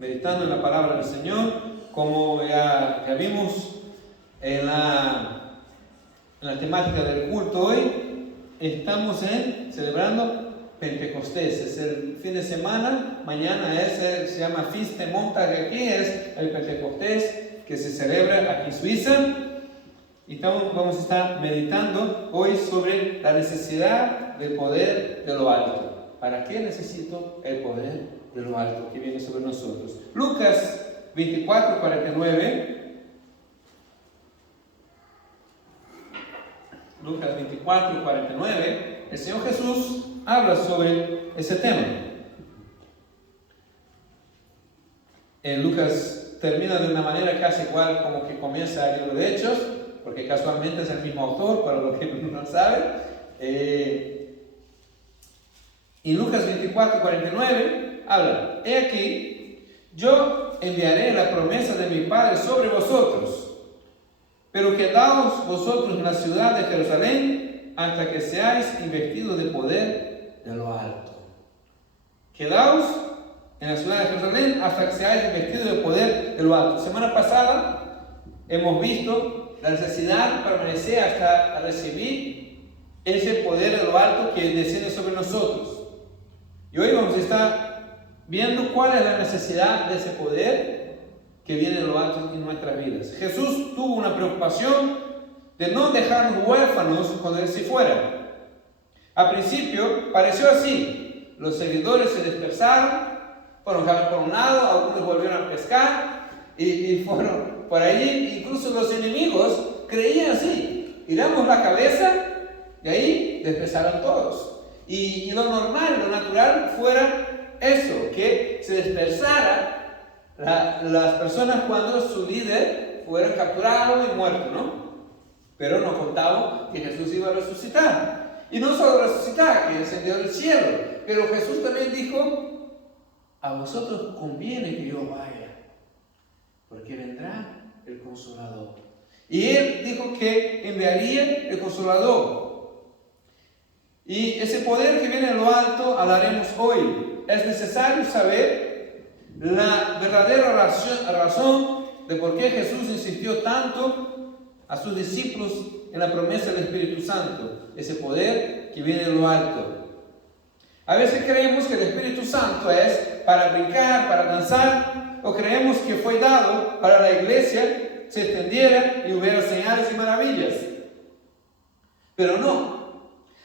meditando en la palabra del Señor, como ya vimos en la temática del culto hoy. Estamos celebrando Pentecostés. Es el fin de semana. Mañana se llama Feast de Montag, aquí es el Pentecostés que se celebra aquí en Suiza. Y vamos a estar meditando hoy sobre la necesidad del poder de lo alto. ¿Para qué necesito el poder de lo alto que viene sobre nosotros? Lucas 24, 49. Lucas 24, 49. El Señor Jesús habla sobre ese tema. Lucas termina de una manera casi igual como que comienza el libro de Hechos, porque casualmente es el mismo autor, para los que no saben. Y Lucas 24, 49 habla: he aquí, yo enviaré la promesa de mi Padre sobre vosotros, pero quedaos vosotros en la ciudad de Jerusalén hasta que seáis investidos de poder de lo alto. Quedaos en la ciudad de Jerusalén hasta que seáis investidos de poder de lo alto. Semana pasada hemos visto la necesidad de permanecer hasta recibir ese poder de lo alto que desciende sobre nosotros. Y hoy vamos a estar viendo cuál es la necesidad de ese poder que viene de lo alto en nuestras vidas. Jesús tuvo una preocupación de no dejarnos huérfanos cuando Él se fuera. Al principio pareció así. Los seguidores se dispersaron, fueron por un lado, algunos volvieron a pescar y fueron por ahí. Incluso los enemigos creían así. Giramos la cabeza y ahí dispersaron todos. Y lo normal, lo natural fuera eso, que se dispersara las personas cuando su líder fuera capturado y muerto, ¿no? Pero no contaban que Jesús iba a resucitar. Y no solo resucitar, que descendió del cielo, pero Jesús también dijo: a vosotros conviene que yo vaya, porque vendrá el Consolador. Y Él dijo que enviaría el Consolador. Y ese poder que viene de lo alto hablaremos hoy. Es necesario saber la verdadera razón de por qué Jesús insistió tanto a sus discípulos en la promesa del Espíritu Santo. Ese poder que viene de lo alto. A veces creemos que el Espíritu Santo es para brincar, para danzar, o creemos que fue dado para la iglesia se extendiera y hubiera señales y maravillas. Pero no.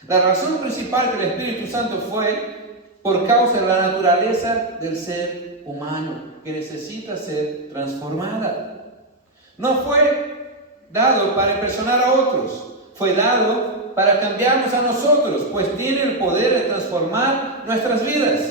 La razón principal del Espíritu Santo fue por causa de la naturaleza del ser humano, que necesita ser transformada. No fue dado para impresionar a otros, fue dado para cambiarnos a nosotros, pues tiene el poder de transformar nuestras vidas.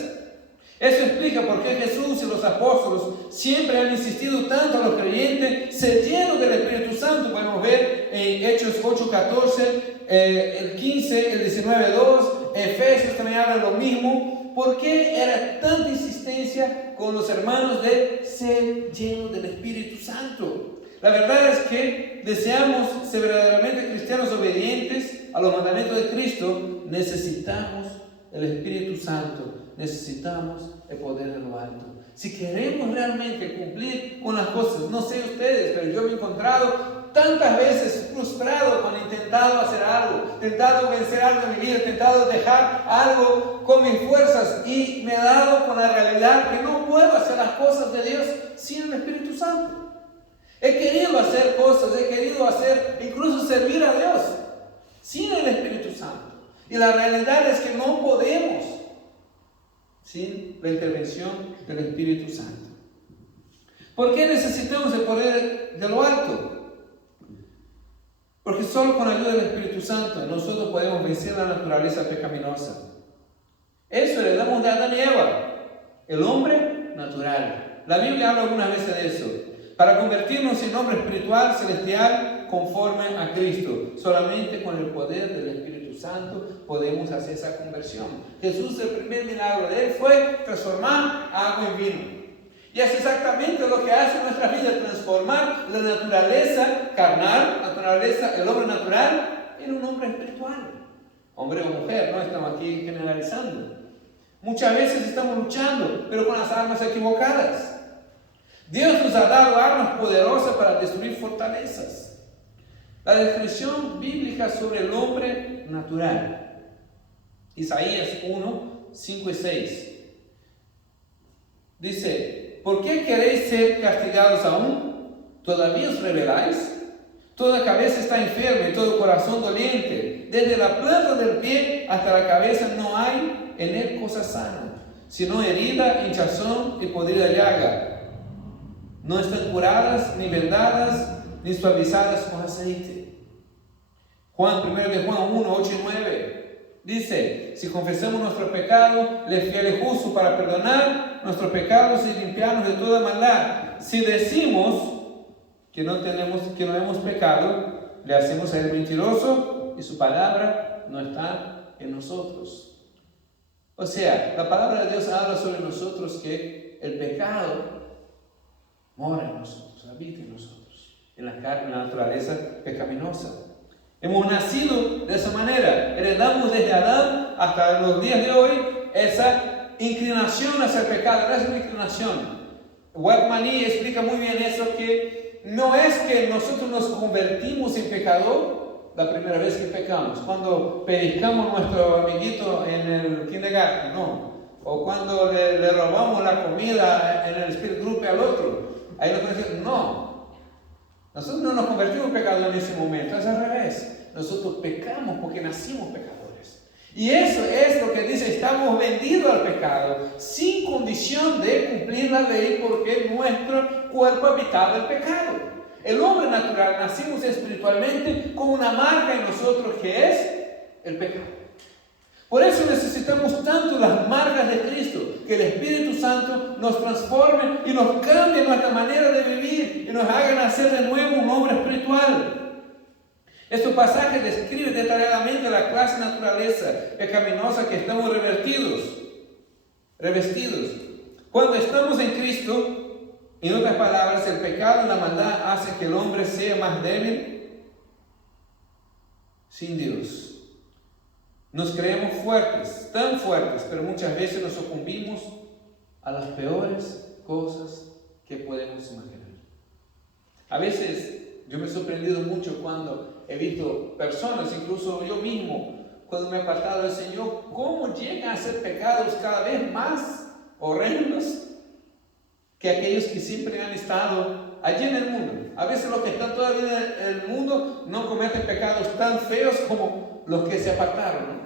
Eso explica por qué Jesús y los apóstoles siempre han insistido tanto a los creyentes ser llenos del Espíritu Santo. Podemos ver en Hechos 8:14, el 15, el 19:2, Efesios también habla lo mismo. ¿Por qué era tanta insistencia con los hermanos de ser llenos del Espíritu Santo? La verdad es que deseamos ser verdaderamente cristianos obedientes a los mandamientos de Cristo. Necesitamos el Espíritu Santo. Necesitamos el poder de lo alto. Si queremos realmente cumplir con las cosas, no sé ustedes, pero yo me he encontrado tantas veces frustrado cuando he intentado hacer algo, intentado vencer algo en mi vida, intentado dejar algo con mis fuerzas, y me he dado con la realidad que no puedo hacer las cosas de Dios sin el Espíritu Santo. He querido hacer cosas, he querido hacer, incluso servir a Dios sin el Espíritu Santo. Y la realidad es que no podemos sin la intervención del Espíritu Santo. ¿Por qué necesitamos el poder de lo alto? Porque solo con la ayuda del Espíritu Santo nosotros podemos vencer la naturaleza pecaminosa. Eso le damos de Adán y Eva, el hombre natural. La Biblia habla algunas veces de eso. Para convertirnos en hombre espiritual, celestial, conforme a Cristo. Solamente con el poder del Espíritu Santo podemos hacer esa conversión. Jesús, el primer milagro de Él fue transformar agua en vino. Y es exactamente lo que hace nuestra vida, transformar la naturaleza carnal, el hombre natural, en un hombre espiritual. Hombre o mujer, no estamos aquí generalizando. Muchas veces estamos luchando, pero con las armas equivocadas. Dios nos ha dado armas poderosas para destruir fortalezas. La descripción bíblica sobre el hombre natural. Isaías 1, 5 y 6. Dice, ¿por qué queréis ser castigados aún? ¿Todavía os rebeláis? Toda cabeza está enferma y todo corazón doliente. Desde la planta del pie hasta la cabeza no hay en él cosa sana, sino herida, hinchazón y podrida llaga. No están curadas, ni vendadas, ni suavizadas con aceite. Juan 1 de Juan 1, 8 y 9. Dice, si confesamos nuestro pecado, Él es fiel y justo para perdonar nuestros pecados y limpiarnos de toda maldad. Si decimos que no hemos pecado, le hacemos a Él mentiroso y su palabra no está en nosotros. O sea, la palabra de Dios habla sobre nosotros que el pecado mora en nosotros, habita en nosotros, en la carne, en la naturaleza pecaminosa. Hemos nacido de esa manera, heredamos desde Adán hasta los días de hoy esa inclinación hacia el pecado, no es una inclinación. Wegmani explica muy bien eso, que no es que nosotros nos convertimos en pecador la primera vez que pecamos, cuando pellizcamos a nuestro amiguito en el kindergarten, no, o cuando le robamos la comida en el spirit group al otro. Ahí lo pueden decir, no. Nosotros no nos convertimos en pecadores en ese momento, es al revés. Nosotros pecamos porque nacimos pecadores. Y eso es lo que dice, estamos vendidos al pecado, sin condición de cumplir la ley, porque nuestro cuerpo habitaba el pecado. El hombre natural, nacimos espiritualmente con una marca en nosotros que es el pecado. Por eso necesitamos tanto las marcas de Cristo, que el Espíritu Santo nos transforme y nos cambie nuestra manera de vivir y nos haga nacer de nuevo un hombre espiritual. Este pasaje describe detalladamente la clase de naturaleza pecaminosa que estamos revestidos. Cuando estamos en Cristo, en otras palabras, el pecado y la maldad hace que el hombre sea más débil sin Dios. Nos creemos fuertes, tan fuertes, pero muchas veces nos sucumbimos a las peores cosas que podemos imaginar. A veces yo me he sorprendido mucho cuando he visto personas, incluso yo mismo, cuando me he apartado del Señor, cómo llegan a hacer pecados cada vez más horrendos que aquellos que siempre han estado allí en el mundo. A veces los que están todavía en el mundo no cometen pecados tan feos como los que se apartaron, ¿no?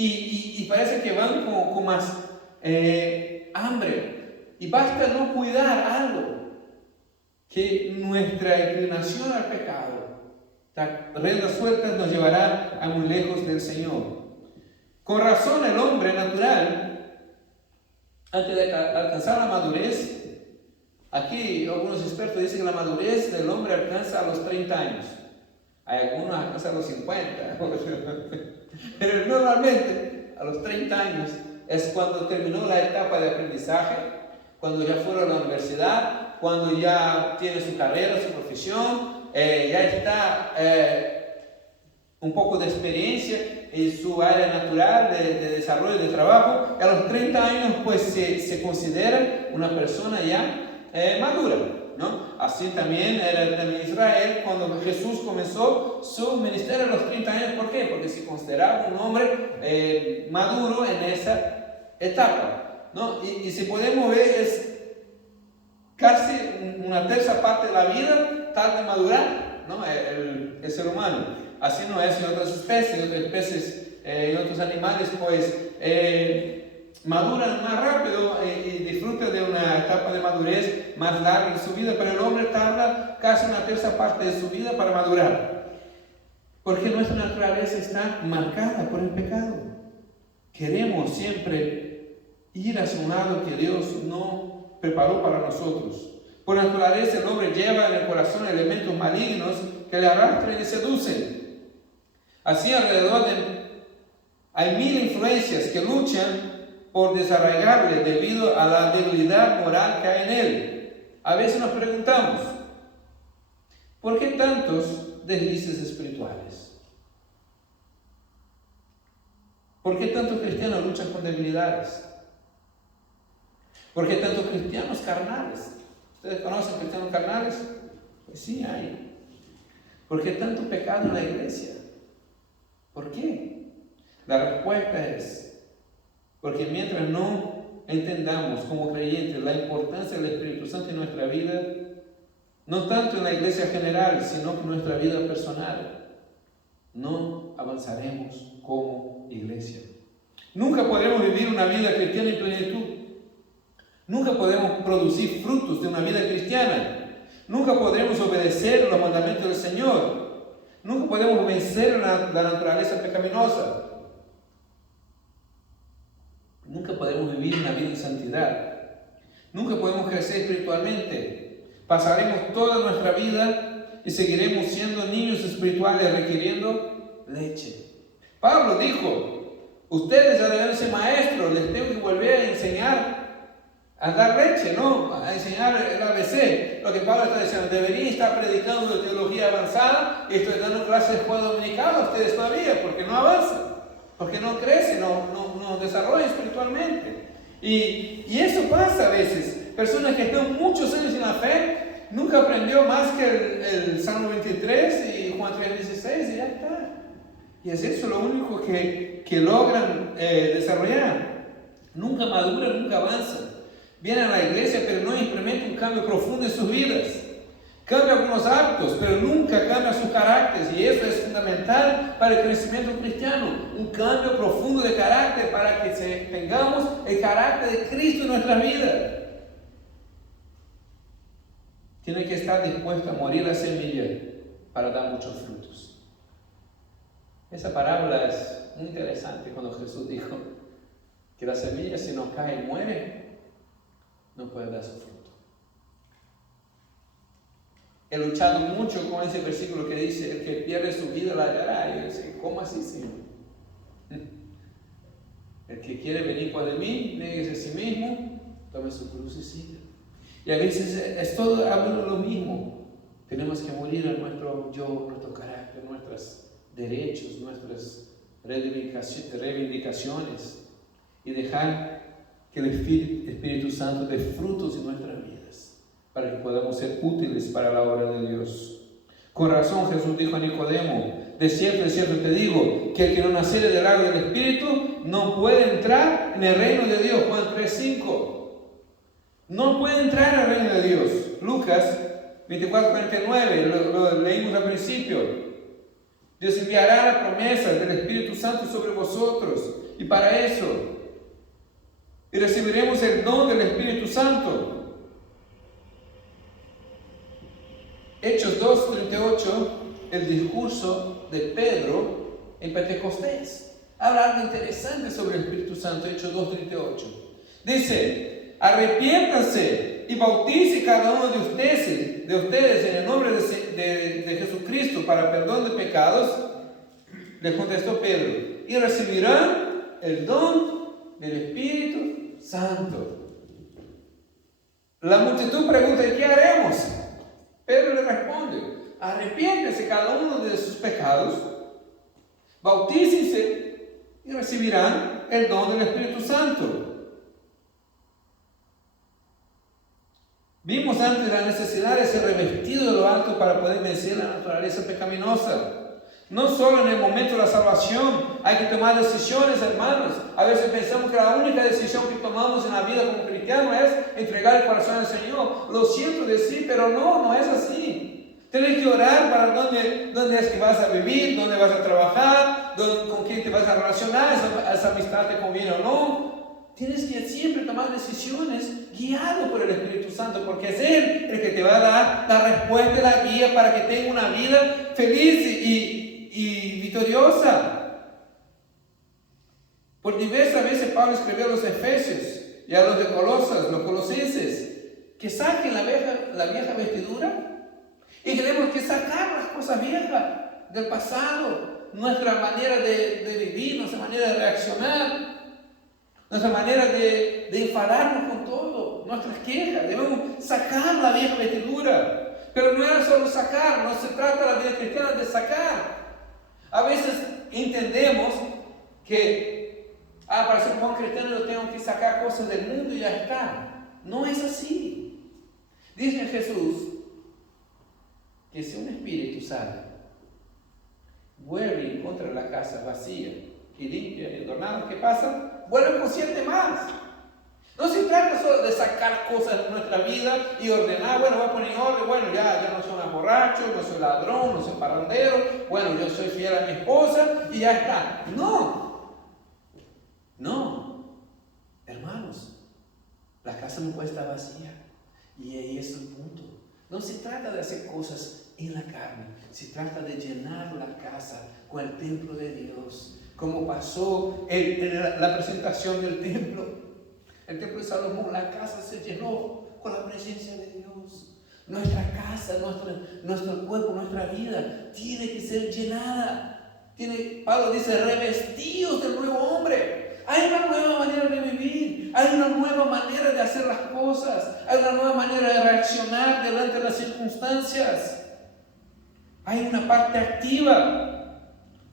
Y parece que van con más hambre. Y basta no cuidar algo, que nuestra inclinación al pecado, riendas sueltas, nos llevará a muy lejos del Señor. Con razón el hombre natural, antes de alcanzar la madurez, aquí algunos expertos dicen que la madurez del hombre alcanza a los 30 años. Hay algunos que alcanzan a los 50. Pero normalmente a los 30 años es cuando terminó la etapa de aprendizaje, cuando ya fueron a la universidad, cuando ya tiene su carrera, su profesión, ya está un poco de experiencia en su área natural de desarrollo de trabajo. A los 30 años pues se considera una persona ya madura, ¿no? Así también era en Israel cuando Jesús comenzó su ministerio a los 30 años. ¿Por qué? Porque se consideraba un hombre maduro en esa etapa, ¿no? Y si podemos ver, es casi una tercera parte de la vida tarda en madurar, ¿no? El ser humano. Así no es en otras especies, en otros animales, pues maduran más rápido y disfrutan de una etapa de madurez más larga en su vida, pero el hombre tarda casi una tercera parte de su vida para madurar, porque nuestra naturaleza está marcada por el pecado. Queremos siempre ir hacia un lado que Dios no preparó para nosotros. Por naturaleza el hombre lleva en el corazón elementos malignos que le arrastran y le seducen. Así alrededor hay 1000 influencias que luchan por desarraigarle debido a la debilidad moral que hay en él. A veces nos preguntamos, ¿por qué tantos deslices espirituales? ¿Por qué tantos cristianos luchan con debilidades? ¿Por qué tantos cristianos carnales? ¿Ustedes conocen cristianos carnales? Pues sí hay. ¿Por qué tanto pecado en la iglesia? ¿Por qué? La respuesta es, porque mientras no entendamos como creyentes la importancia del Espíritu Santo en nuestra vida, no tanto en la iglesia general, sino en nuestra vida personal, no avanzaremos como iglesia. Nunca podremos vivir una vida cristiana en plenitud. Nunca podemos producir frutos de una vida cristiana. Nunca podremos obedecer los mandamientos del Señor. Nunca podemos vencer la naturaleza pecaminosa. Nunca podemos vivir una vida en santidad. Nunca podemos crecer espiritualmente. Pasaremos toda nuestra vida y seguiremos siendo niños espirituales requiriendo leche. Pablo dijo, ustedes ya deben ser maestros, les tengo que volver a enseñar a dar leche, no a enseñar el ABC. Lo que Pablo está diciendo, debería estar predicando de teología avanzada y estoy dando clases de escuela dominical a ustedes todavía, porque no avanzan, porque no crecen, no desarrollan espiritualmente. Y eso pasa a veces. Personas que están muchos años en la fe, nunca aprendió más que el Salmo 23 y Juan 3:16 y ya está. Y es eso lo único que logran desarrollar. Nunca maduran, nunca avanzan. Vienen a la iglesia, pero no implementan un cambio profundo en sus vidas. Cambian algunos hábitos, pero nunca cambian sus caracteres. Y eso es fundamental para el crecimiento cristiano. Un cambio profundo de carácter para que tengamos el carácter de Cristo en nuestra vida. Tiene que estar dispuesto a morir la semilla para dar muchos frutos. Esa parábola es muy interesante cuando Jesús dijo que la semilla, si no cae y muere, no puede dar su fruto. He luchado mucho con ese versículo que dice, el que pierde su vida la hallará. Y yo decía, ¿cómo así, Señor? El que quiere venir por de mí, néguese a sí mismo, tome su cruz y siga. Y a veces es todo hablando lo mismo. Tenemos que morir a nuestro yo, nuestro carácter, nuestros derechos, nuestras reivindicaciones y dejar que el Espíritu Santo dé frutos en nuestras vidas para que podamos ser útiles para la obra de Dios. Con razón Jesús dijo a Nicodemo, de cierto te digo, que el que no naciere del agua y del Espíritu no puede entrar en el reino de Dios. Juan 3:5. No puede entrar al reino de Dios. Lucas 24:49, lo leímos al principio. Dios enviará la promesa del Espíritu Santo sobre vosotros. Y para eso, y recibiremos el don del Espíritu Santo. Hechos 2:38, el discurso de Pedro en Pentecostés. Habla algo interesante sobre el Espíritu Santo. Hechos 2:38. Dice, arrepiéntanse y bautice cada uno de ustedes en el nombre de Jesucristo para perdón de pecados. Le contestó Pedro, y recibirán el don del Espíritu Santo. La multitud pregunta, ¿y qué haremos? Pedro le responde, arrepiéntense cada uno de sus pecados, bautícense y recibirán el don del Espíritu Santo. Vimos antes la necesidad de ser revestido de lo alto para poder vencer la naturaleza pecaminosa. No solo en el momento de la salvación hay que tomar decisiones, hermanos. A veces pensamos que la única decisión que tomamos en la vida como cristiano es entregar el corazón al Señor. Lo siento decir, pero no es así. Tienes que orar para dónde es que vas a vivir, dónde vas a trabajar, con quién te vas a relacionar, esa amistad te conviene o no. Tienes que siempre tomar decisiones guiado por el Espíritu Santo, porque es Él el que te va a dar la respuesta y la guía para que tengas una vida feliz y victoriosa. Por diversas veces Pablo escribió a los Efesios y a los de los Colosenses, que saquen la vieja vestidura y tenemos que sacar las cosas viejas del pasado, nuestra manera de vivir, nuestra manera de reaccionar, nuestra manera de enfadarnos con todo, nuestras quejas. Debemos sacar la vieja vestidura. Pero no era solo sacar, no se trata la vida cristiana de sacar. A veces entendemos que para ser un buen cristiano yo tengo que sacar cosas del mundo y ya está. No es así. Dice sale, vuelve y encuentra la casa vacía y limpia y adornada, ¿qué pasa? Vuelve con 7 más. No se trata solo de sacar cosas de nuestra vida y ordenar, bueno, voy a poner en orden, bueno, ya no soy un borracho, no soy ladrón, no soy parrandero, bueno, yo soy fiel a mi esposa y ya está. No, hermanos, la casa no puede estar vacía y ahí es el punto. No se trata de hacer cosas en la carne, se trata de llenar la casa con el templo de Dios, como pasó en la presentación del templo. El templo de Salomón, la casa se llenó con la presencia de Dios. Nuestra casa, nuestro cuerpo, nuestra vida tiene que ser llenada. Pablo dice, revestidos del nuevo hombre. Hay una nueva manera de vivir, hay una nueva manera de hacer las cosas, hay una nueva manera de reaccionar delante de las circunstancias. Hay una parte activa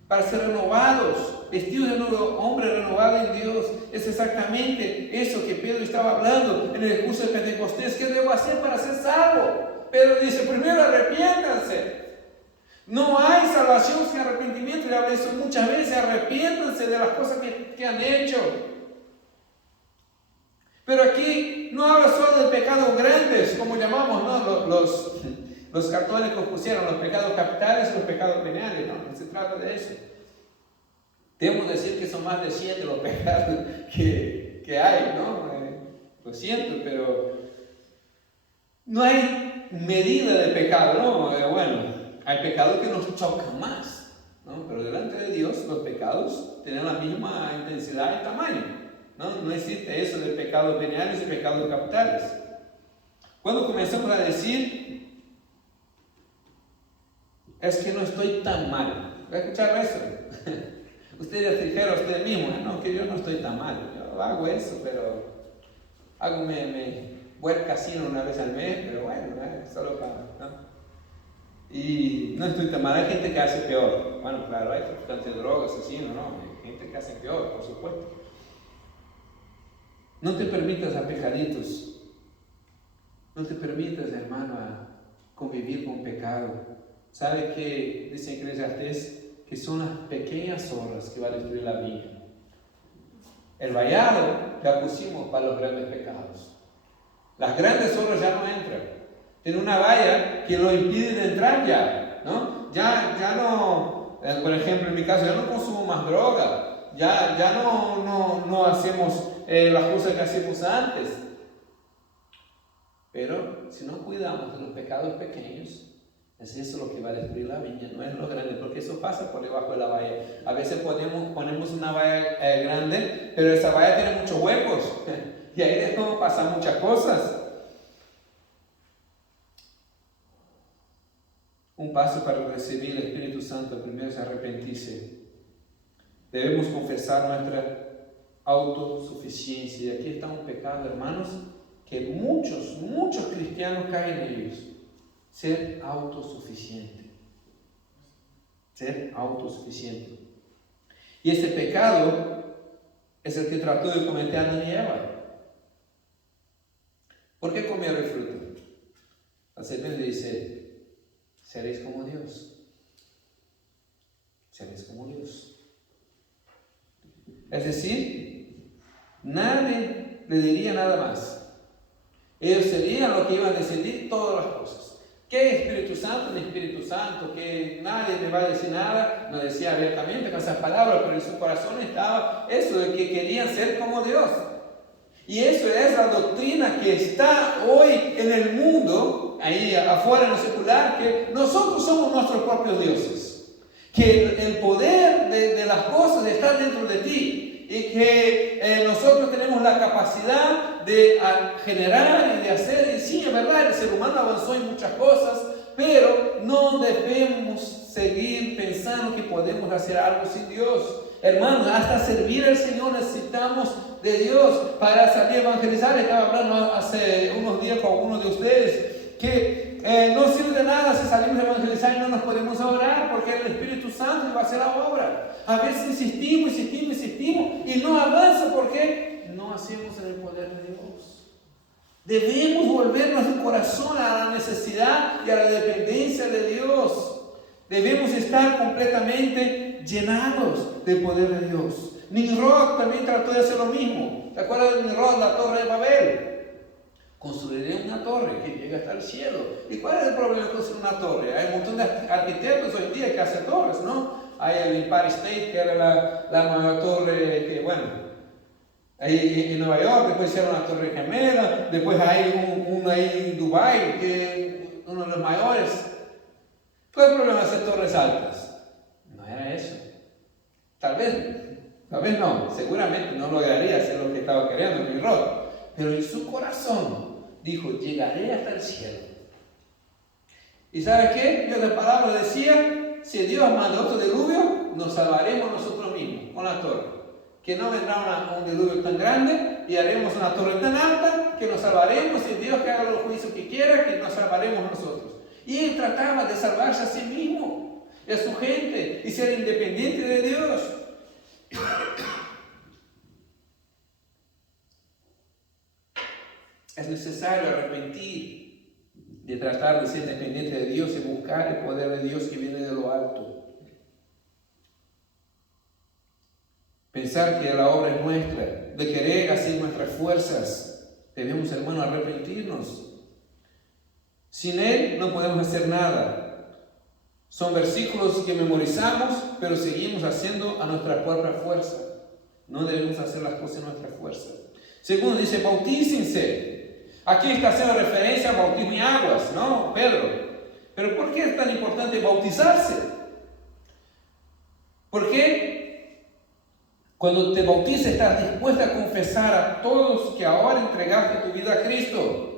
para ser renovados, vestidos de nuevo hombre renovado en Dios. Es exactamente eso que Pedro estaba hablando en el discurso de Pentecostés. ¿Qué debo hacer para ser salvo? Pedro dice, primero arrepiéntanse. No hay salvación sin arrepentimiento. Le hablo de eso muchas veces. Arrepiéntanse de las cosas que han hecho. Pero aquí no habla solo de pecados grandes, como llamamos, ¿no? Los católicos pusieron los pecados capitales y los pecados veniales. No se trata de eso. Debo decir que son más de 7 los pecados que hay, ¿no? Lo siento, pero no hay medida de pecado, ¿no? Bueno, hay pecados que nos chocan más, ¿no? Pero delante de Dios los pecados tienen la misma intensidad y tamaño, ¿no? No existe eso de pecados veniales y pecados capitales. Cuando comenzamos a decir, es que no estoy tan mal, ¿va a escuchar eso? Ustedes dijeron a ustedes mismos, no, que yo no estoy tan mal, yo hago eso, pero voy al casino una vez al mes, pero bueno, solo para, ¿no? Y no estoy tan mal. Hay gente que hace peor. Bueno, claro, hay traficantes de drogas, asesinos, ¿no? Hay gente que hace peor, por supuesto. No te permitas a pecaditos. No te permitas, hermano, a convivir con pecado. ¿Sabe qué dice Eclesiastés? Que son las pequeñas zorras que van a destruir la viña. El vallado ya pusimos para los grandes pecados. Las grandes zorras ya no entran. Tiene una valla que lo impide de entrar ya, ¿no? Ya no, por ejemplo, en mi caso, ya no consumo más droga, ya no hacemos las cosas que hacíamos antes. Pero si no cuidamos de los pecados pequeños, es eso lo que va a destruir la viña, no es lo grande, porque eso pasa por debajo de la valla. A veces ponemos una valla grande, pero esa valla tiene muchos huecos y ahí dejamos pasar muchas cosas. Un paso para recibir el Espíritu Santo primero es arrepentirse. Debemos confesar nuestra autosuficiencia. Y aquí está un pecado, hermanos, que muchos cristianos caen en ellos. Ser autosuficiente. Ser autosuficiente. Y ese pecado es el que trató de cometer Adán y Eva. ¿Por qué comieron el fruto? La serpiente dice, seréis como Dios. Seréis como Dios. Es decir, nadie le diría nada más. Ellos serían los que iban a decidir todas las cosas. ¿Qué Espíritu Santo? Ni Espíritu Santo, que nadie me va a decir nada. No decía abiertamente con esas palabras, pero en su corazón estaba eso de que querían ser como Dios. Y eso es la doctrina que está hoy en el mundo, ahí afuera en lo secular, que nosotros somos nuestros propios dioses. Que el poder de las cosas está dentro de ti. Y que nosotros tenemos la capacidad de generar y de hacer. Y sí, es verdad, el ser humano avanzó en muchas cosas, pero no debemos seguir pensando que podemos hacer algo sin Dios. Hermanos, hasta servir al Señor necesitamos de Dios para salir a evangelizar. Estaba hablando hace unos días con uno de ustedes que no sirve de nada si salimos a evangelizar y no nos podemos orar, porque el Espíritu Santo va a hacer la obra. A veces insistimos y no avanza porque no hacemos en el poder de Dios. Debemos volver nuestro corazón a la necesidad y a la dependencia de Dios. Debemos estar completamente llenados del poder de Dios. Nimrod también trató de hacer lo mismo. ¿Te acuerdas de Nimrod, la torre de Babel? Construiré una torre que llega hasta el cielo. ¿Y cuál es el problema de construir una torre? Hay un montón de arquitectos hoy en día que hacen torres, ¿no? Hay el Empire State, que era la mayor torre que, bueno, ahí en Nueva York, después hicieron la torre gemela, después hay uno ahí en Dubái, que es uno de los mayores. ¿Cuál es el problema de hacer torres altas? No era eso. Tal vez no, seguramente no lograría hacer lo que estaba queriendo Nimrod, pero en su corazón dijo, llegaré hasta el cielo. ¿Y sabes qué? Dios de palabra decía, si Dios manda otro diluvio, nos salvaremos nosotros mismos con la torre. Que no vendrá un diluvio tan grande y haremos una torre tan alta que nos salvaremos y Dios que haga los juicios que quiera, que nos salvaremos nosotros. Y él trataba de salvarse a sí mismo y a su gente y ser independiente de Dios. Es necesario arrepentir de tratar de ser dependiente de Dios y buscar el poder de Dios que viene de lo alto. Pensar que la obra es nuestra, de querer hacer nuestras fuerzas. Debemos, hermano, arrepentirnos. Sin Él no podemos hacer nada. Son versículos que memorizamos, pero seguimos haciendo a nuestra propia fuerza. No debemos hacer las cosas a nuestra fuerza. Segundo, dice, bautícense. Aquí está haciendo referencia al bautismo en aguas, ¿no, Pedro? Pero ¿por qué es tan importante bautizarse? Porque cuando te bautizas estás dispuesta a confesar a todos que ahora entregaste tu vida a Cristo.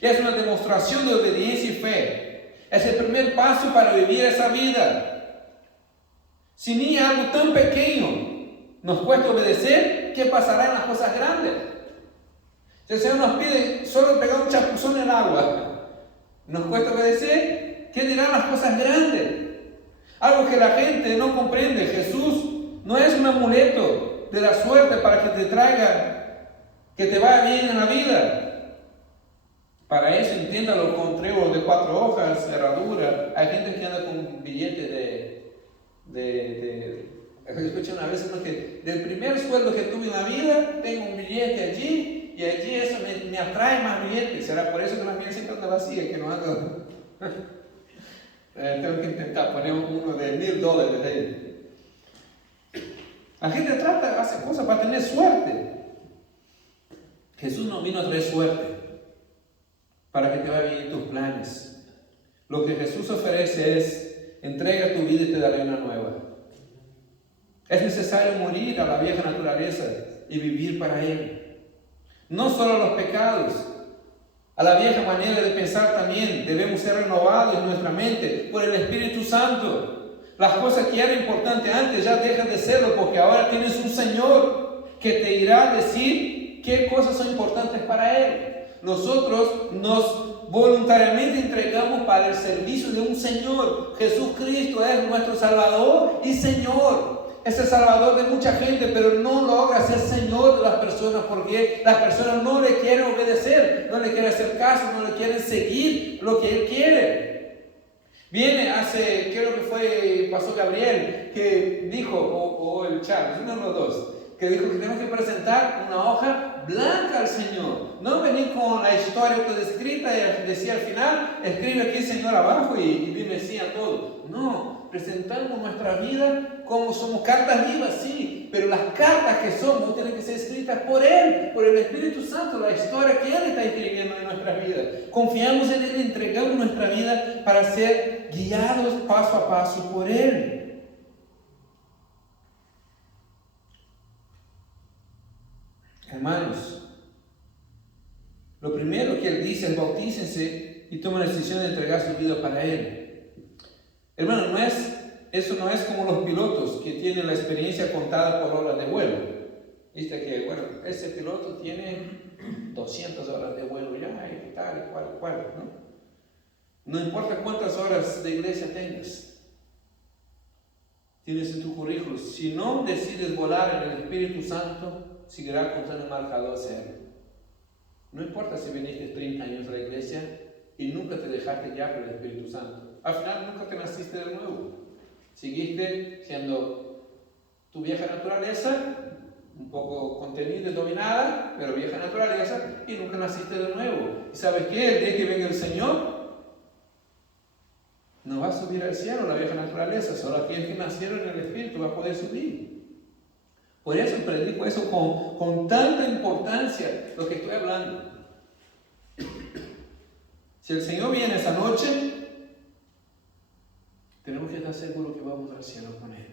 Es una demostración de obediencia y fe. Es el primer paso para vivir esa vida. Si ni algo tan pequeño nos cuesta obedecer, ¿qué pasará en las cosas grandes? Si el Señor nos pide solo pegar un chapuzón en el agua, ¿nos cuesta obedecer? ¿Qué dirán las cosas grandes? Algo que la gente no comprende. Jesús no es un amuleto de la suerte para que te traiga, que te vaya bien en la vida. Para eso, entiéndalo, con trébol de 4 hojas, herradura. Hay gente que anda con billetes escuché una vez que del primer sueldo que tuve en la vida, tengo un billete allí. Y allí eso me atrae más billetes. Será por eso que la mía siempre anda vacía, que no ando. Tengo que intentar poner uno de $1,000 ahí. La gente hace cosas para tener suerte. Jesús no vino a traer suerte para que te vaya bien tus planes. Lo que Jesús ofrece es, entrega tu vida y te daré una nueva. Es necesario morir a la vieja naturaleza y vivir para Él. No solo los pecados, a la vieja manera de pensar también debemos ser renovados en nuestra mente por el Espíritu Santo. Las cosas que eran importantes antes ya dejan de serlo porque ahora tienes un Señor que te irá a decir qué cosas son importantes para Él. Nosotros nos voluntariamente entregamos para el servicio de un Señor. Jesucristo es nuestro Salvador y Señor. Es el Salvador de mucha gente, pero no logra ser Señor de las personas porque las personas no le quieren obedecer, no le quieren hacer caso, no le quieren seguir lo que Él quiere. Viene creo que pasó Gabriel, que dijo, o el Charles, uno de los dos, que dijo que tenemos que presentar una hoja blanca al Señor. No venir con la historia toda escrita y decía al final, escribe aquí Señor abajo y dime sí a todo. No, presentamos nuestra vida como somos cartas vivas, sí, pero las cartas que somos tienen que ser escritas por Él, por el Espíritu Santo, la historia que Él está escribiendo en nuestras vidas. Confiamos en Él, entregamos nuestra vida para ser guiados paso a paso por Él. Hermanos, lo primero que Él dice es bautícense y tomen la decisión de entregar su vida para Él. Hermano, eso no es como los pilotos que tienen la experiencia contada por horas de vuelo. Viste que, bueno, ese piloto tiene 200 horas de vuelo ya, y tal, y cual, ¿no? No importa cuántas horas de iglesia tengas, tienes en tu currículum. Si no decides volar en el Espíritu Santo, seguirá contando el marcador cero. No importa si viniste 30 años a la iglesia y nunca te dejaste ya por el Espíritu Santo. Al final nunca te naciste de nuevo. Seguiste siendo tu vieja naturaleza, un poco contenida y dominada, pero vieja naturaleza, y nunca naciste de nuevo. ¿Y sabes qué? El día que venga el Señor, no va a subir al cielo la vieja naturaleza, solo aquellos que nacieron en el Espíritu va a poder subir. Por eso predico eso con tanta importancia, lo que estoy hablando. Si el Señor viene esa noche, tenemos que estar seguros que vamos al cielo con Él.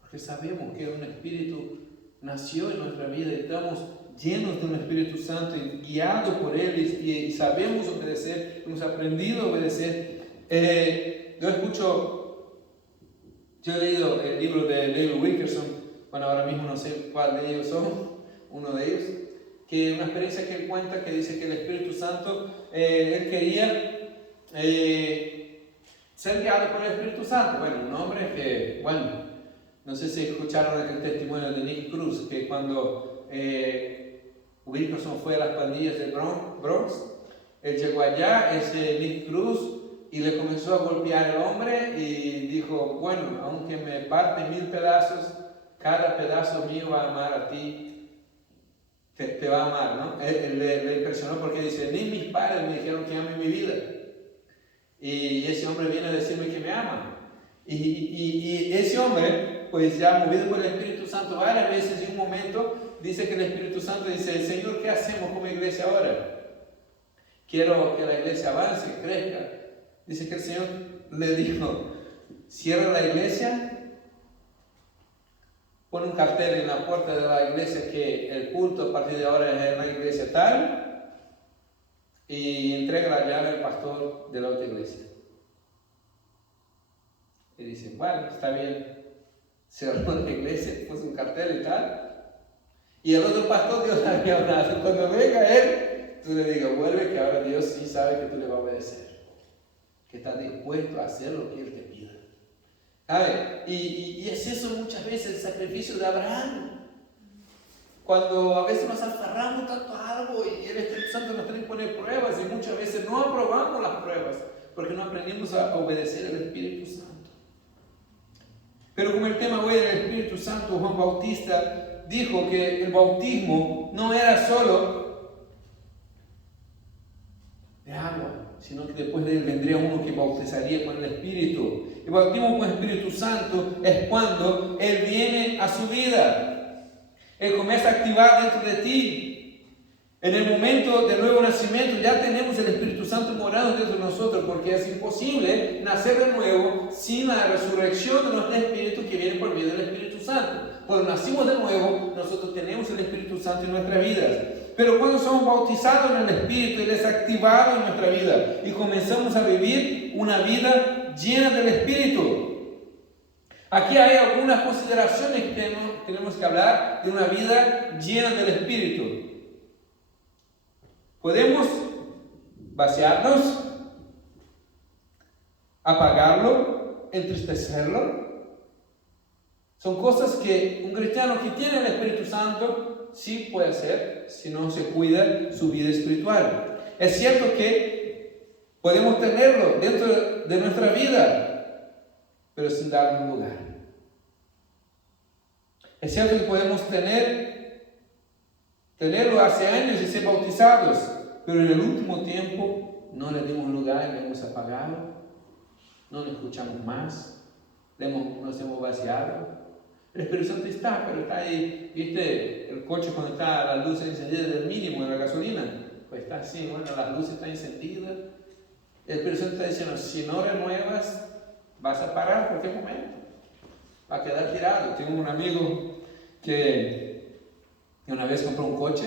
Porque sabemos que un Espíritu nació en nuestra vida y estamos llenos de un Espíritu Santo y guiados por Él y sabemos obedecer, hemos aprendido a obedecer. Yo he leído el libro de David Wilkerson, bueno, ahora mismo no sé cuál de ellos son, uno de ellos, que una experiencia que él cuenta que dice que el Espíritu Santo, él quería ser guiado por el Espíritu Santo. Bueno, un hombre que, bueno, no sé si escucharon el testimonio de Nick Cruz, que cuando Wilkerson fue a las pandillas de Bronx, él llegó allá, ese Nick Cruz, y le comenzó a golpear al hombre y dijo, bueno, aunque me parte 1000 pedazos, cada pedazo mío va a amar a ti, te va a amar, ¿no? Él le impresionó porque dice, ni mis padres me dijeron que ame mi vida. Y ese hombre viene a decirme que me ama. Y ese hombre, pues ya movido por el Espíritu Santo varias veces, en un momento, dice que el Espíritu Santo dice, Señor, ¿qué hacemos como iglesia ahora? Quiero que la iglesia avance, crezca. Dice que el Señor le dijo, cierra la iglesia, pon un cartel en la puerta de la iglesia que el culto a partir de ahora es en la iglesia tal, y entrega la llave al pastor de la otra iglesia. Y dice, bueno, está bien. Cerró la iglesia, puso un cartel y tal. Y el otro pastor, Dios le había hablado. Cuando venga él, tú le digas, vuelve, que ahora Dios sí sabe que tú le vas a obedecer. Que está dispuesto a hacer lo que Él te pida. ¿Sabe? Y es eso muchas veces el sacrificio de Abraham. Cuando a veces nos aferramos tanto a algo y el Espíritu Santo nos tiene que poner pruebas y muchas veces no aprobamos las pruebas porque no aprendimos a obedecer al Espíritu Santo. Pero como el tema hoy era el Espíritu Santo, Juan Bautista dijo que el bautismo no era solo de agua, sino que después de él vendría uno que bautizaría con el Espíritu. El bautismo con el Espíritu Santo es cuando Él viene a su vida. Él comienza a activar dentro de ti. En el momento del nuevo nacimiento ya tenemos el Espíritu Santo morando dentro de nosotros, porque es imposible nacer de nuevo sin la resurrección de nuestro Espíritu que viene por medio del Espíritu Santo. Cuando nacimos de nuevo, nosotros tenemos el Espíritu Santo en nuestras vidas. Pero cuando somos bautizados en el Espíritu, Él es activado en nuestra vida y comenzamos a vivir una vida llena del Espíritu. Aquí hay algunas consideraciones que tenemos que hablar de una vida llena del Espíritu. Podemos vaciarnos, apagarlo, entristecerlo. Son cosas que un cristiano que tiene el Espíritu Santo sí puede hacer si no se cuida su vida espiritual. Es cierto que podemos tenerlo dentro de nuestra vida, pero sin darle un lugar. Es cierto que podemos tenerlo hace años y ser bautizados, pero en el último tiempo no le dimos lugar, le hemos apagado, no le escuchamos más, nos hemos vaciado. El Espíritu Santo está, pero está ahí, ¿viste? El coche cuando está la luz encendida del mínimo de la gasolina, pues está así, bueno, las luces están encendidas. El Espíritu Santo está diciendo, si no renuevas, vas a parar en cualquier momento, va a quedar tirado. Tengo un amigo que una vez compró un coche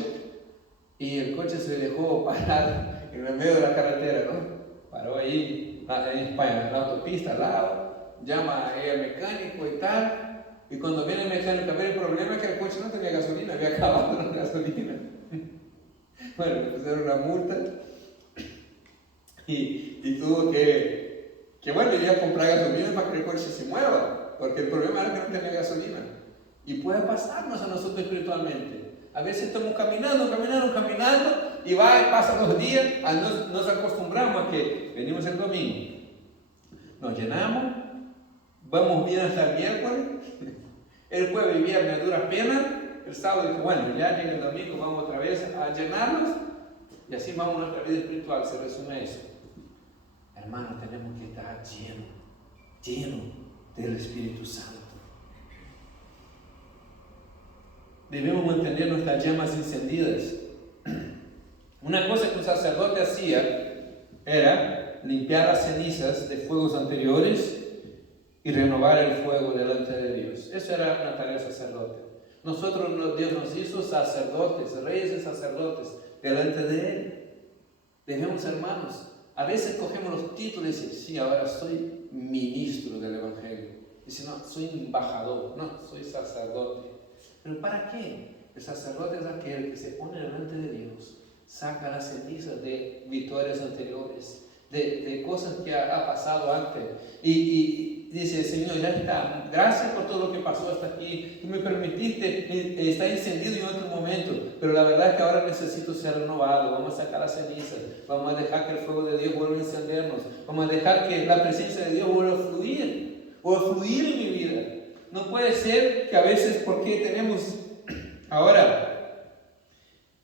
y el coche se dejó parar en el medio de la carretera, ¿no? Paró ahí en España, en la autopista al lado, llama al mecánico y tal. Y cuando viene el mecánico a ver el problema es que el coche no tenía gasolina, había acabado la gasolina. Bueno, le pusieron una multa y tuvo que bueno, ir a comprar gasolina para que el coche se mueva, porque el problema era que no tenía gasolina. Y puede pasarnos a nosotros espiritualmente. A veces estamos caminando, y va y pasa 2 días. Nos acostumbramos a que venimos el domingo, nos llenamos, vamos bien hasta el miércoles, el jueves y viernes a duras penas, el sábado dice, bueno, ya llega el domingo, vamos otra vez a llenarnos, y así vamos nuestra vida espiritual, se resume eso. Hermanos, tenemos que estar lleno del Espíritu Santo. Debemos mantener nuestras llamas encendidas. Una cosa que un sacerdote hacía era limpiar las cenizas de fuegos anteriores y renovar el fuego delante de Dios. Eso era una tarea del sacerdote. Dios nos hizo sacerdotes, reyes y sacerdotes delante de Él. Debemos, hermanos, a veces cogemos los títulos y decimos, sí, ahora soy ministro del Evangelio. Dice, no, soy embajador, no, soy sacerdote. ¿Pero para qué? El sacerdote es aquel que se pone delante de Dios, saca las cenizas de victorias anteriores, de cosas que ha pasado antes, y dice, Señor, ya está, gracias por todo lo que pasó hasta aquí, tú me permitiste estar encendido en otro momento, pero la verdad es que ahora necesito ser renovado, vamos a sacar las cenizas, vamos a dejar que el fuego de Dios vuelva a encendernos, vamos a dejar que la presencia de Dios vuelva a fluir en mi vida. No puede ser que a veces, porque tenemos ahora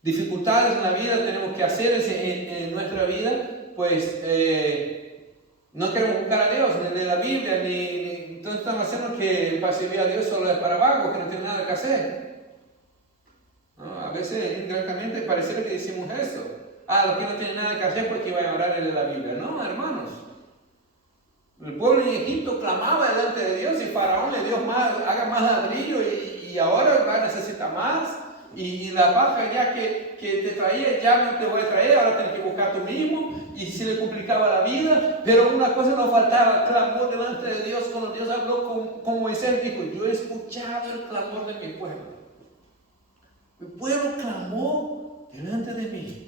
dificultades en la vida, tenemos que hacer en nuestra vida, pues no queremos buscar a Dios, ni de la Biblia, ni entonces estamos haciendo que para servir a Dios solo es para vagos, que no tiene nada que hacer. ¿No? A veces indirectamente parece que decimos eso. Los que no tienen nada que hacer porque van a orar en la Biblia. No, hermanos. El pueblo en Egipto clamaba delante de Dios y Faraón le dio haga más ladrillo y ahora va a necesitar más. Y la paja ya que te traía, ya no te voy a traer, ahora tienes que buscar tú mismo. Y se le complicaba la vida, pero una cosa no faltaba, clamor delante de Dios. Cuando Dios habló con Moisés, dijo, yo he escuchado el clamor de mi pueblo. Mi pueblo clamó delante de mí.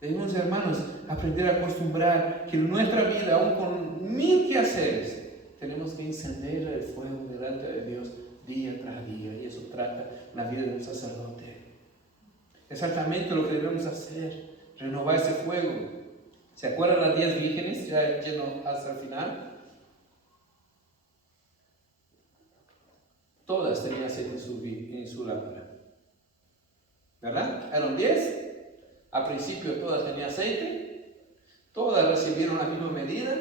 Debemos, hermanos, aprender a acostumbrar que en nuestra vida, aún con 1000 quehaceres, tenemos que encender el fuego delante de Dios día tras día, y eso trata la vida de un sacerdote. Exactamente lo que debemos hacer, renovar ese fuego. ¿Se acuerdan las 10 vírgenes? Ya lleno hasta el final. Todas tenían aceite en su lámpara, ¿verdad? Eran 10. Al principio todas tenían aceite, todas recibieron la misma medida,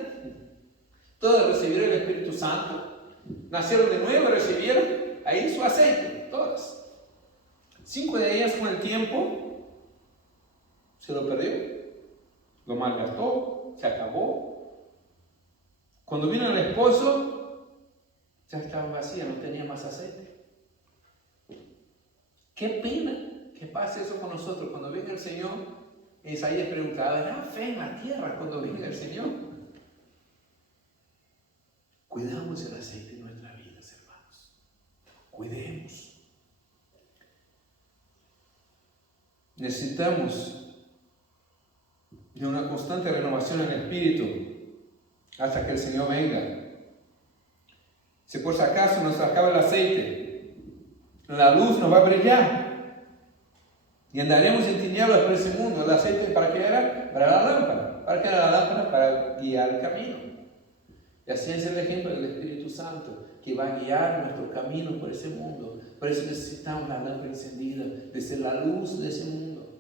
todas recibieron el Espíritu Santo, nacieron de nuevo y recibieron ahí su aceite, todas. 5 de ellas con el tiempo se lo perdió, lo malgastó, se acabó. Cuando vino el esposo, ya estaba vacía, no tenía más aceite. Qué pena que pase eso con nosotros. Cuando venga el Señor, Isaías preguntaba, ¿habrá fe en la tierra cuando venga el Señor? Cuidamos el aceite en nuestras vidas, hermanos. Cuidemos. Necesitamos de una constante renovación en el espíritu hasta que el Señor venga. Si por si acaso nos acaba el aceite, la luz nos va a brillar. Y andaremos en tinieblas por ese mundo. El aceite, ¿para qué era? Para la lámpara. ¿Para qué era la lámpara? Para guiar el camino. Y así es el ejemplo del Espíritu Santo, que va a guiar nuestro camino por ese mundo. Por eso necesitamos la lámpara encendida, de ser la luz de ese mundo.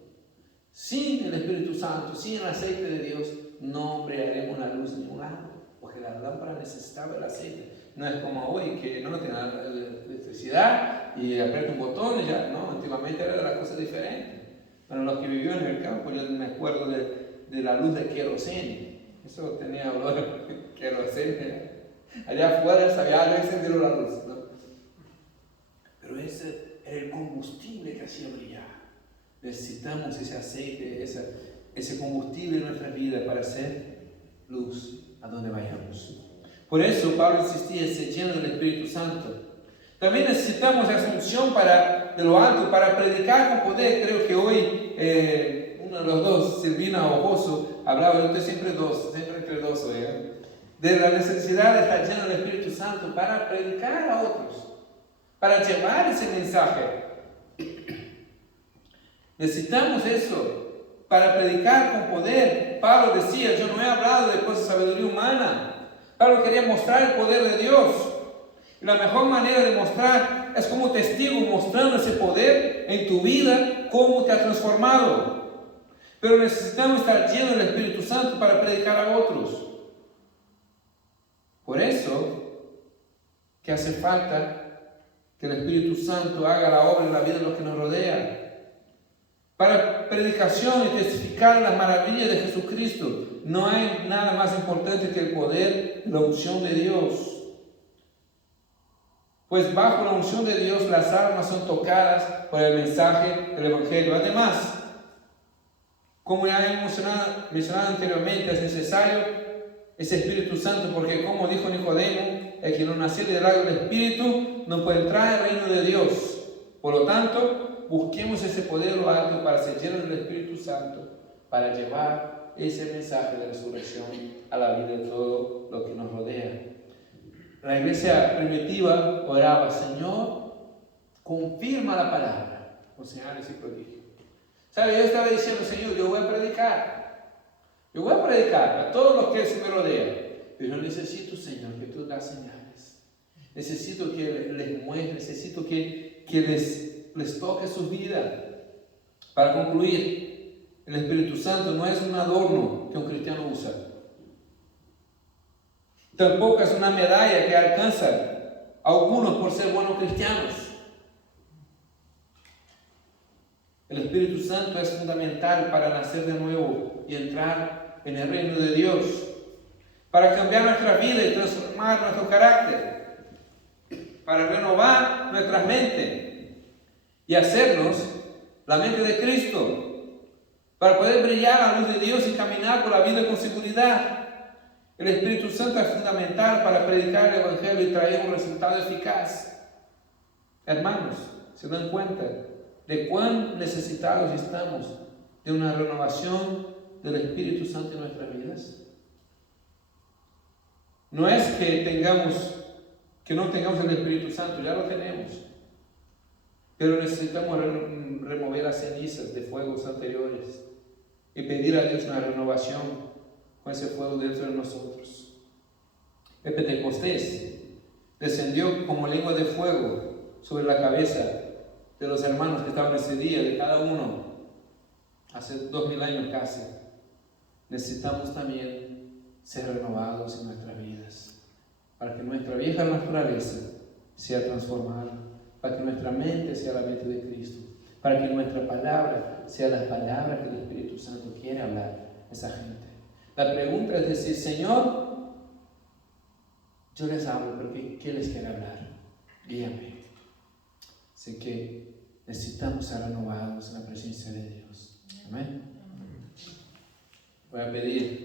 Sin el Espíritu Santo, sin el aceite de Dios, no brillaremos la luz en ningún lado. Porque la lámpara necesitaba el aceite. No es como hoy, que no tiene electricidad y aprieta un botón y ya, no, antiguamente era la cosa diferente. Bueno, los que vivían en el campo, yo me acuerdo de la luz de querosene, eso tenía olor a querosene, allá afuera sabía encendido la luz, ¿no? Pero ese era el combustible que hacía brillar. Necesitamos ese aceite, ese combustible en nuestra vida para hacer luz a donde vayamos. Por eso Pablo insistía en ser lleno del Espíritu Santo. También necesitamos esa unción de lo alto para predicar con poder. Creo que hoy uno de los dos, Silvina o Joso, hablaba, yo siempre entre dos, de la necesidad de estar lleno del Espíritu Santo para predicar a otros, para llevar ese mensaje. Necesitamos eso. para predicar con poder. Pablo decía, yo no he hablado de cosas de sabiduría humana. Pablo quería mostrar el poder de Dios. Y la mejor manera de mostrar es como testigo, mostrando ese poder en tu vida, cómo te ha transformado. Pero necesitamos estar llenos del Espíritu Santo para predicar a otros. Por eso que hace falta que el Espíritu Santo haga la obra en la vida de los que nos rodean. Para predicación y testificar las maravillas de Jesucristo, no hay nada más importante que el poder y la unción de Dios. Pues bajo la unción de Dios las almas son tocadas por el mensaje del Evangelio. Además, como ya hemos mencionado anteriormente, es necesario ese Espíritu Santo, porque como dijo Nicodemo, el que no naciere del agua del Espíritu no puede entrar al reino de Dios. Por lo tanto, busquemos ese poder lo alto para ser llenos del Espíritu Santo, para llevar ese mensaje de resurrección a la vida de todo lo que nos rodea. La iglesia primitiva oraba, Señor, confirma la palabra con señales y prodigios. ¿Sabe? Yo estaba diciendo, Señor, yo voy a predicar. Yo voy a predicar a todos los que se me rodean. Pero yo necesito, Señor, que tú das señales. Necesito que les muestres, necesito que les toque su vida. Para concluir, el Espíritu Santo no es un adorno que un cristiano usa. Tampoco es una medalla que alcanzan algunos por ser buenos cristianos. El Espíritu Santo es fundamental para nacer de nuevo y entrar en el reino de Dios, para cambiar nuestra vida y transformar nuestro carácter, para renovar nuestra mente y hacernos la mente de Cristo, para poder brillar a la luz de Dios y caminar por la vida con seguridad. El Espíritu Santo es fundamental para predicar el Evangelio y traer un resultado eficaz. Hermanos, ¿se dan cuenta de cuán necesitados estamos de una renovación del Espíritu Santo en nuestras vidas? No es que no tengamos el Espíritu Santo, ya lo tenemos. Pero necesitamos remover las cenizas de fuegos anteriores y pedir a Dios una renovación con ese fuego dentro de nosotros. El Pentecostés descendió como lengua de fuego sobre la cabeza de los hermanos que estaban ese día, de cada uno, hace 2000 años casi. Necesitamos también ser renovados en nuestras vidas, para que nuestra vieja naturaleza sea transformada, para que nuestra mente sea la mente de Cristo, para que nuestra palabra sea la palabra que el Espíritu Santo quiere hablar a esa gente. La pregunta es decir, Señor, yo les hablo, pero ¿qué les quiere hablar? Guíame. Así que necesitamos ser renovados en la presencia de Dios. Amén. Voy a pedir